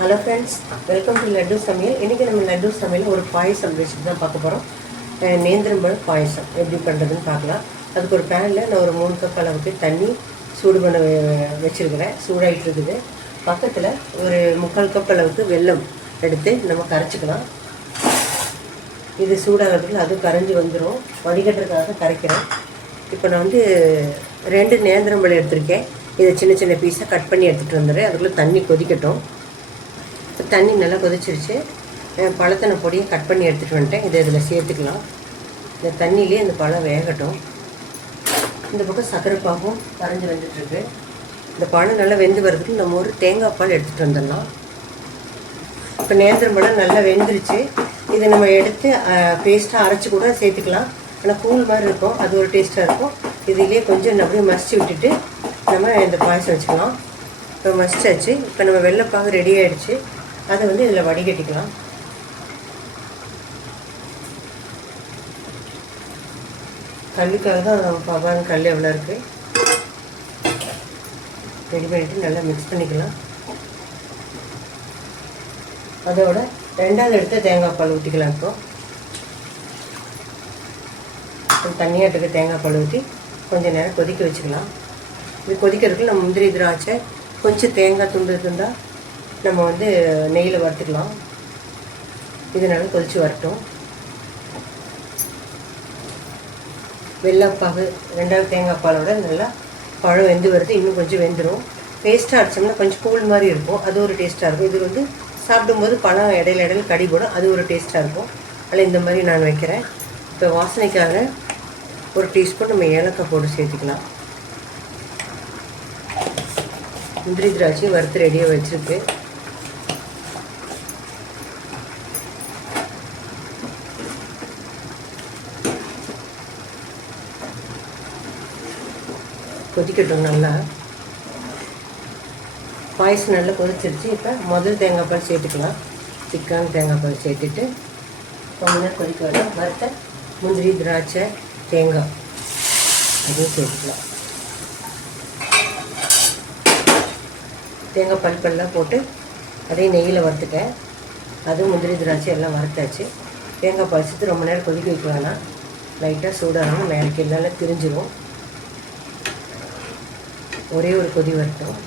Hello friends welcome to Laddu Samayal இன்றைக்கி நம்ம லட்டு சமையல் ஒரு பாயசம் ரெசிபி தான் பார்க்க போகிறோம் நேந்திரம்பழம் பாயசம். எப்படி பண்ணுறதுன்னு பார்க்கலாம். அதுக்கு ஒரு பேனில் நான் ஒரு மூணு கப் அளவுக்கு தண்ணி சூடு பண்ண வச்சுருக்கிறேன். சூடாகிட்டு இருக்குது. பக்கத்தில் ஒரு முக்கால் கப் அளவுக்கு வெல்லம் எடுத்து நம்ம கரைச்சிக்கலாம். இது சூடாகிறதுக்கு அது கரைஞ்சி வந்துடும் வடிகட்டுறதுக்காக கரைக்கிறேன். இப்போ நான் வந்து ரெண்டு நேந்திரம்பழம் எடுத்திருக்கேன். இதை சின்ன சின்ன பீஸாக கட் பண்ணி எடுத்துகிட்டு வந்துடுறேன். அதுக்குள்ளே தண்ணி கொதிக்கட்டும். இப்போ தண்ணி நல்லா கொதிச்சிருச்சு. பழத்தின பழத்தை பொடியை கட் பண்ணி எடுத்துகிட்டு வந்துட்டேன். இதை இதில் சேர்த்துக்கலாம். இந்த தண்ணியிலே இந்த பழம் வேகட்டும். இந்த பக்கம் சர்க்கரை பாகும் கரைஞ்சி வந்துட்டுருக்கு. இந்த பழம் நல்லா வெந்து வர்றதுக்கு நம்ம ஒரு தேங்காய் பால் எடுத்துகிட்டு வந்துடலாம். இப்போ நேந்திரம் பழம் நல்லா வெந்துருச்சு. இதை நம்ம எடுத்து பேஸ்ட்டாக அரைச்சி கூட சேர்த்துக்கலாம். ஆனால் கூழ் மாதிரி இருக்கும். அது ஒரு டேஸ்ட்டாக இருக்கும். இதுலேயே கொஞ்சம் அப்படியே மசிச்சு விட்டுட்டு நம்ம இந்த பாயசம் வச்சுக்கலாம். இப்போ மசிச்சாச்சு. இப்போ நம்ம வெள்ளைப்பாகு ரெடி ஆகிடுச்சு அதை வந்து இதில் வடிகட்டிக்கலாம். கல்லுக்காக தான் பாபாங்க கல் எவ்வளோ இருக்குது ரெடி பண்ணிவிட்டு நல்லா மிக்ஸ் பண்ணிக்கலாம். அதோட ரெண்டாவது எடுத்து தேங்காய் பால் ஊற்றிக்கலாம் இப்போ. தண்ணியாக தண்ணியாட்டுக்கு தேங்காய் பால் ஊற்றி கொஞ்சம் நேரம் கொதிக்க வச்சுக்கலாம். இது கொதிக்கிறதுக்கு நம்ம முந்திரி திராட்சை கொஞ்சம் தேங்காய் துண்டு இருந்தால் நம்ம வந்து நெய்யில் வறுத்துக்கலாம். இதனால் கொதித்து வரட்டும். வெள்ளைப்பாகு ரெண்டாவது தேங்காய் பாலோட நல்லா பழம் வெந்து வருது. இன்னும் கொஞ்சம் வெந்துடும் பேஸ்ட்டாக அடித்தோம்னா கொஞ்சம் கூழ் மாதிரி இருக்கும். அது ஒரு டேஸ்ட்டாக இருக்கும். இது வந்து சாப்பிடும்போது பழம் இடையில இடையில கடி போடும். அது ஒரு டேஸ்ட்டாக இருக்கும். அதில் இந்த மாதிரி நான் வைக்கிறேன். இப்போ வாசனைக்காக ஒரு டீஸ்பூன் நம்ம ஏலக்காய் போட்டு சேர்த்துக்கலாம். முந்திரி திராட்சை வறுத்து ரெடியாக வச்சுருக்கு. கொதிக்கட்டும் நல்லா பாயசம் நல்லா கொதிச்சிருச்சு. இப்போ முதல் தேங்காய் பால் சேர்த்துக்கலாம். சிக்கன் தேங்காய் பால் சேர்த்துட்டு கொஞ்ச நேரம் கொதிக்க வரலாம் வறுத்த முந்திரி திராட்சை தேங்காய் அதையும் சேர்த்துக்கலாம். தேங்காய் பல் பல்லாம் போட்டு அதையும் நெய்யில் வறுத்துட்டேன். அதுவும் முந்திரி திராட்சை எல்லாம் வறுத்தாச்சு. தேங்காய் பால் சேர்த்து ரொம்ப நேரம் கொதிக்க வைக்க வேணாம். லைட்டாக சூடாகணும் மேலே கீழே திரிஞ்சிடும் ஒரே ஒரு கொதி வரட்டும்.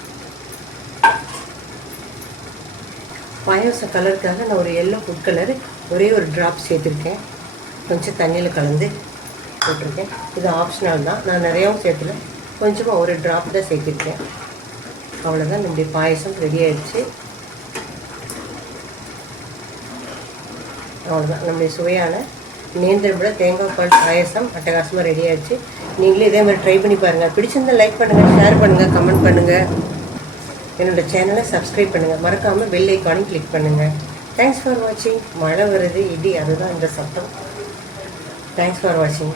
பாயாச கலருக்காக நான் ஒரு எல்லோ ஃபுட் கலர் ஒரே ஒரு ட்ராப் சேர்த்துருக்கேன். கொஞ்சம் தண்ணியில் கலந்து போட்டிருக்கேன். இது ஆப்ஷனல் தான். நான் நிறையாவும் சேர்த்துல கொஞ்சமாக ஒரு ட்ராப் தான் சேர்த்துருக்கேன். அவ்வளோதான் நம்முடைய பாயசம் ரெடி ஆயிடுச்சு. அவ்வளோதான் நம்முடைய சுவையான நேந்திரம்பழ தேங்காய் பால் பாயசம் அட்டகாசமாக ரெடி ஆயிடுச்சு. நீங்களே இதே மாதிரி ட்ரை பண்ணி பாருங்கள் பிடிச்சிருந்தால் லைக் பண்ணுங்கள் ஷேர் பண்ணுங்கள் கமெண்ட் பண்ணுங்கள் என்னோட சேனலை சப்ஸ்கிரைப் பண்ணுங்கள் மறக்காமல் பெல் ஐக்கானும் கிளிக் பண்ணுங்கள் தேங்க்ஸ் ஃபார் வாட்சிங் மழை வருது இடி அதுதான் இந்த சத்தம். தேங்க்ஸ் ஃபார் வாட்சிங்